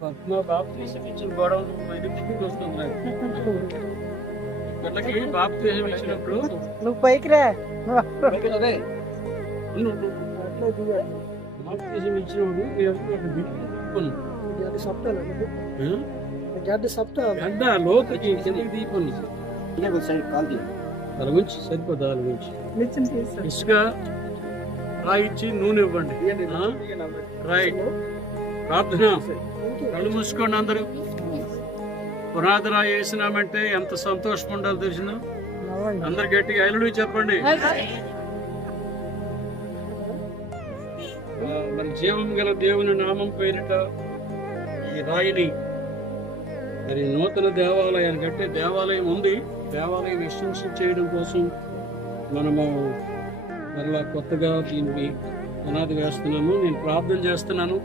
Padma baptism ఇచ్చిన గొడవ. పిల్లకి బాప్తీసం ఇచ్చినప్పుడు నువ్వు పైకి రా. ఉంచి ఇసుక రాయిచ్చి నూనె ఇవ్వండి? రైట్. ప్రార్థన. కళ్ళు మూసుకోండి అందరూ. పునాది రాయి వేసినామంటే ఎంత సంతోషం ఉండాలో తెలిసిన? అందరు గట్టిగా ఐలుడు చెప్పండి. మరి జీవం గల దేవుని నామం పేరిట ఈ రాయిని మరి నూతన దేవాలయాన్ని కట్టే దేవాలయం ఉంది. దేవాలయం ఎక్స్టెన్షన్ చేయడం కోసం మనము మరలా కొత్తగా దీన్ని పునాది వేస్తున్నాము. నేను ప్రార్థన చేస్తున్నాను.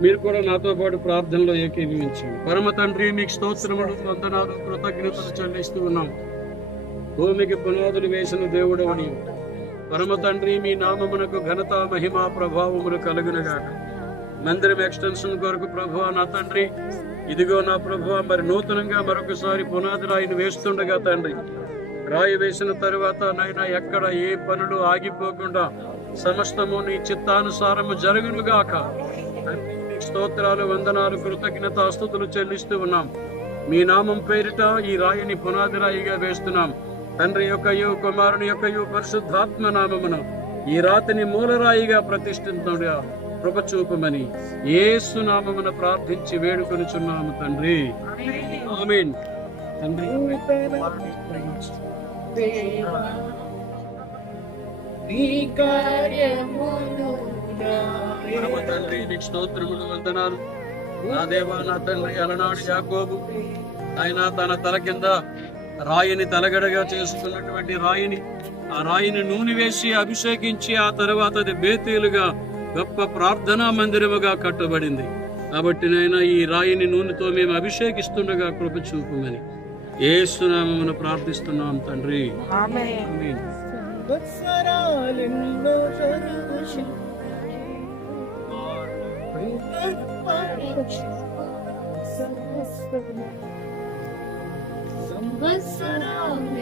మీరు కూడా నాతో పాటు ప్రార్థనలో ఏకీభవించండి. పరమ తండ్రి మీకు స్తోత్రములు వందనాలు కృతజ్ఞతలు చెల్లిస్తూ ఉన్నాం. భూమికి పునాదులు వేసిన దేవుడు అని. పరమ తండ్రి మీ నామమునకు ఘనత మహిమ ప్రభావములు కలుగునగాక. మందిరం ఎక్స్టెన్షన్ కొరకు ప్రభు నా తండ్రి ఇదిగో నా ప్రభు మరి నూతనంగా మరొకసారి పునాది రాయిని వేస్తుండగా తండ్రి రాయి వేసిన తరువాత నైనా ఎక్కడ ఏ పనులు ఆగిపోకుండా సమస్తము నీ చిత్తానుసారము జరుగునుగాక. తండ్రి, స్తోత్రాలు వందనాలు కృతజ్ఞత అస్తుతులు చెల్లిస్తూ ఉన్నాం. మీ నామం పేరిట ఈ రాయిని పునాది రాయిగా వేస్తున్నాం. తండ్రి యొక్క యువ కుమారుని యొక్క యువ పరిశుద్ధాత్మ నామమును ఈ రాతిని మూలరాయిగా ప్రతిష్ఠించుగా కృపచూపమని చూపమని నామమున ప్రార్థించి వేడుకొనుచున్నాము తండ్రి. తండ్రి. పరమ తండ్రి నీకు స్తోత్రములు వందనాలు. నా దేవా నా తండ్రి అలనాడు యాకోబు. ఆయన తన తల కింద రాయిని తలగడగా చేసుకున్నటువంటి రాయిని ఆ రాయిని నూనె వేసి అభిషేకించి ఆ తర్వాత అది బేతీలుగా గొప్ప ప్రార్థనా మందిరముగా కట్టబడింది. కాబట్టి నైనా ఈ రాయిని నూనెతో మేము అభిషేకిస్తుండగా కృప చూపమని. ఏసునామమున ప్రార్థిస్తున్నాం తండ్రి. ఆమేన్. Some good sound,